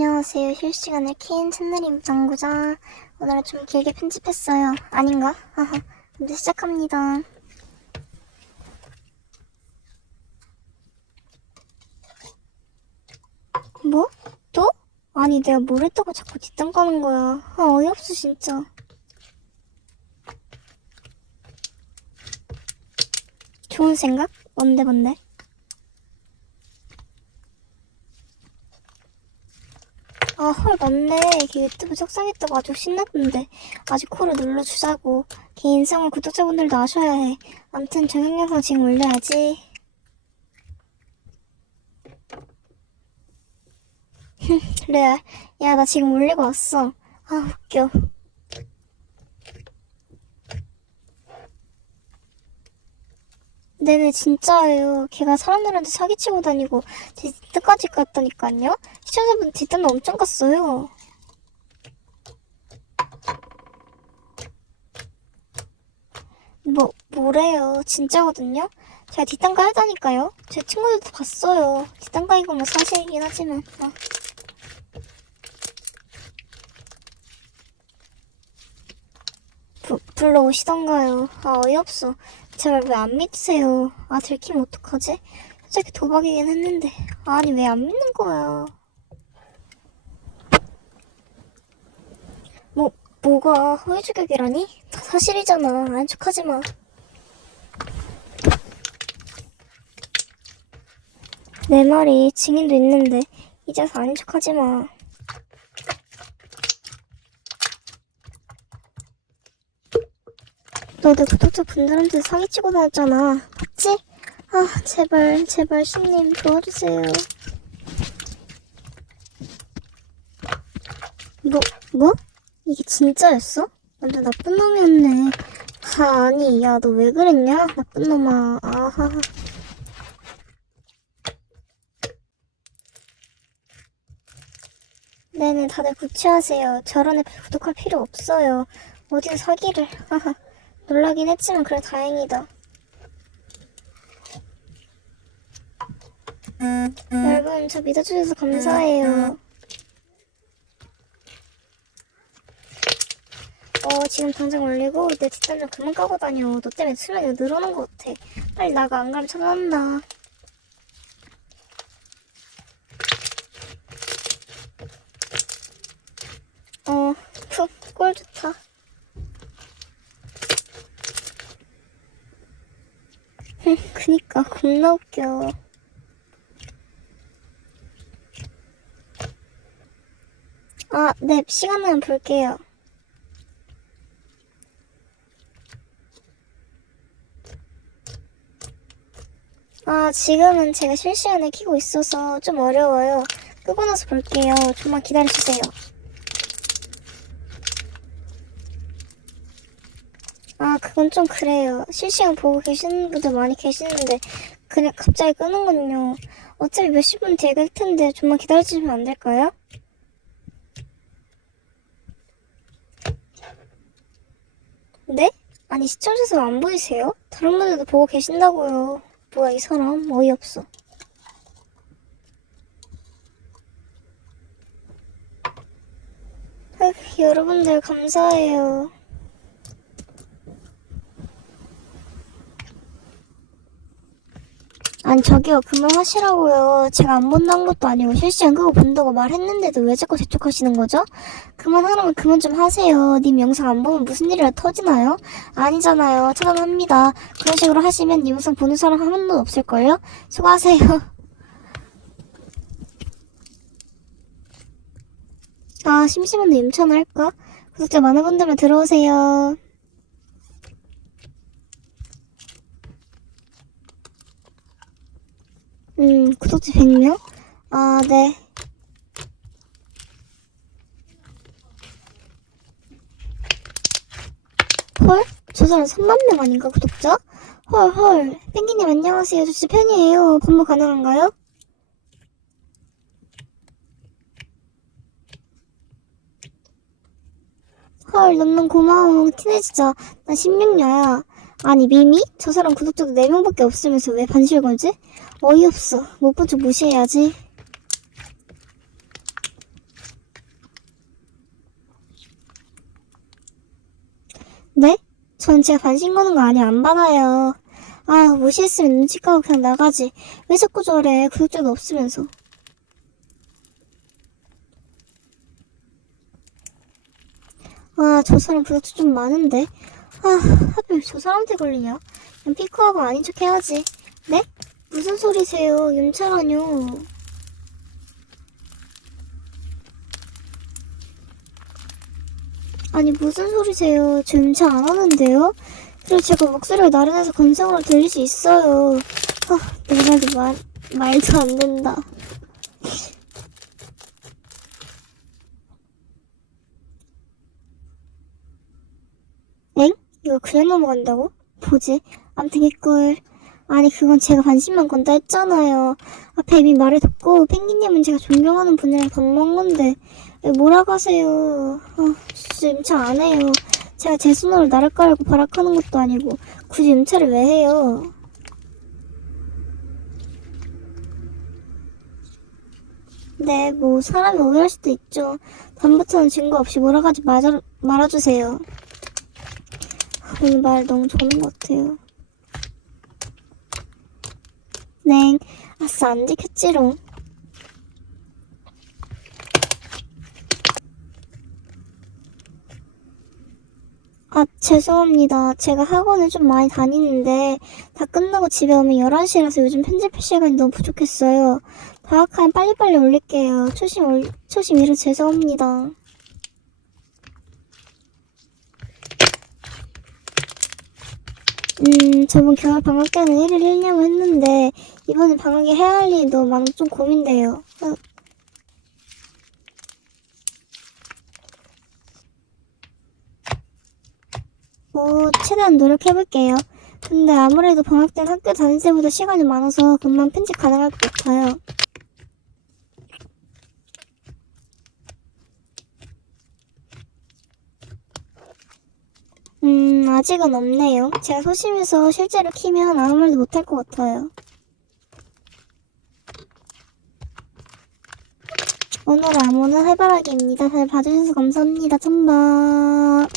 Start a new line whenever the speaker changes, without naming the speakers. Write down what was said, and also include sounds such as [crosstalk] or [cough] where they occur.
안녕하세요. 실시간을 킨 채널임 당구자. 오늘은 좀 길게 편집했어요. 아닌가? 하하. 이제 시작합니다. 뭐? 또? 아니 내가 뭘 했다고 자꾸 뒷담 까는 거야. 아 어이없어 진짜. 좋은 생각? 뭔데 뭔데? 아, 헐, 맞네. 걔 유튜브 속상했다고 아주 신났던데. 아직 코를 눌러주자고. 걔 인성을 구독자분들도 아셔야 해. 암튼 정형 영상 지금 올려야지. [laughs] 흠, 레알. 야, 나 지금 올리고 왔어. 아, 웃겨. 네네, 진짜예요. 걔가 사람들한테 사기치고 다니고, 제 뒷담까지 갔다니까요? 시청자분 뒷담 엄청 갔어요. 뭐, 뭐래요. 진짜거든요? 제가 뒷담 까였다니까요? 제 친구들도 봤어요. 뒷담 까인 건뭐 사실이긴 하지만. 아. 부, 불러오시던가요. 아, 어이없어. 제발 왜 안 믿으세요? 아, 들키면 어떡하지? 솔직히 도박이긴 했는데. 아니, 왜 안 믿는 거야? 뭐, 뭐가 허위 주격이라니? 다 사실이잖아. 안 척하지 마. 내 말이 증인도 있는데, 이제서 안 척하지 마. 너 내 구독자 분들한테 사기치고 다녔잖아. 맞지? 아, 제발, 제발, 신님 도와주세요. 뭐, 뭐? 이게 진짜였어? 완전 나쁜 놈이었네. 아, 아니, 야, 너 왜 그랬냐? 나쁜 놈아. 아하. 네네, 다들 구치하세요. 저런 애 구독할 필요 없어요. 어디서 사기를. 하하. 놀라긴 했지만 그래 다행이다. 여러분 저 믿어주셔서 감사해요. 어 지금 당장 올리고 내 뒷담 좀 그만 까고 다녀. 너 때문에 수명이 늘어난 것 같아. 빨리 나가 안 가면 쳐다난다. 어, 푹, 꼴 좋다. [laughs] 그니까 겁나 웃겨. 아, 네, 시간 나면 볼게요. 아, 지금은 제가 실시간에 키고 있어서 좀 어려워요. 끄고 나서 볼게요. 좀만 기다려주세요. 아, 그건 좀 그래요. 실시간 보고 계시는 분들 많이 계시는데, 그냥 갑자기 끄는군요. 어차피 몇십 분 뒤에 끌 텐데, 좀만 기다려주시면 안 될까요? 네? 아니, 시청자 수안 보이세요? 다른 분들도 보고 계신다고요. 뭐야, 이 사람. 어이없어. 아휴, 여러분들 감사해요. 아니 저기요 그만 하시라고요 제가 안 본다는 것도 아니고 실시간 그거 본다고 말했는데도 왜 자꾸 재촉하시는 거죠? 그만하라면 그만 좀 하세요 님 영상 안 보면 무슨 일이라 터지나요? 아니잖아요 차단합니다 그런 식으로 하시면 님 영상 보는 사람 한 명도 없을걸요? 수고하세요 [laughs] 아 심심한데 임찬 할까? 구독자 많은 분들만 들어오세요 음, 구독자 100명? 아, 네. 헐? 저 사람 3만 명 아닌가, 구독자? 헐, 헐. 펭귄님 안녕하세요. 저 진짜 팬이에요. 번호 가능한가요? 헐, 너무 고마워. 친해지자. 나 16녀야. 아니 미미? 저 사람 구독자도 4명밖에 없으면서 왜 반실 걸지? 어이없어. 못 본 척 무시해야지. 네? 전 제가 반신 거는 거 아니야 안 받아요. 아 무시했으면 눈치 까고 그냥 나가지. 왜 자꾸 저래 구독자도 없으면서. 아 저 사람 구독자 좀 많은데 아, 하필 저 사람한테 걸리냐? 그냥 피크하고 아닌 척 해야지. 네? 무슨 소리세요? 윤차라뇨. 아니, 무슨 소리세요? 저 윤차 안 하는데요? 그리고 제가 목소리가 나른해서 건성으로 들릴 수 있어요. 아, 내 말도 말, 말도 안 된다. 이거 그냥 넘어간다고? 뭐지? 암튼 개꿀. 아니 그건 제가 관심만 건다 했잖아요. 앞에 이미 말을 듣고 펭귄님은 제가 존경하는 분이랑 밥 먹은 건데 왜 뭐라고 하세요. 아 진짜 임차 안 해요. 제가 제 손으로 나를 깔고 발악하는 것도 아니고 굳이 임차를 왜 해요. 네, 뭐 사람이 오해할 수도 있죠. 다음부터는 증거 없이 몰아가지 말아, 말아주세요. 오늘 말 너무 좋은 것 같아요. 네, 아싸 안 지켰지롱. 아, 죄송합니다. 제가 학원을 좀 많이 다니는데 다 끝나고 집에 오면 11시라서 요즘 편집할 시간이 너무 부족했어요. 다학한 빨리빨리 올릴게요. 초심 올, 초심 이래 죄송합니다. 음, 저번 겨울 방학 때는 1일 1냐고 했는데, 이번에 방학에 해야 할 일이 너무 많아서 좀 고민돼요. 어. 뭐, 최대한 노력해볼게요. 근데 아무래도 방학 때는 학교 다닐 때보다 시간이 많아서 금방 편집 가능할 것 같아요. 음, 아직은 없네요. 제가 소심해서 실제로 키면 아무 말도 못할 것 같아요. 오늘 아무나 해바라기입니다. 잘 봐주셔서 감사합니다. 참바.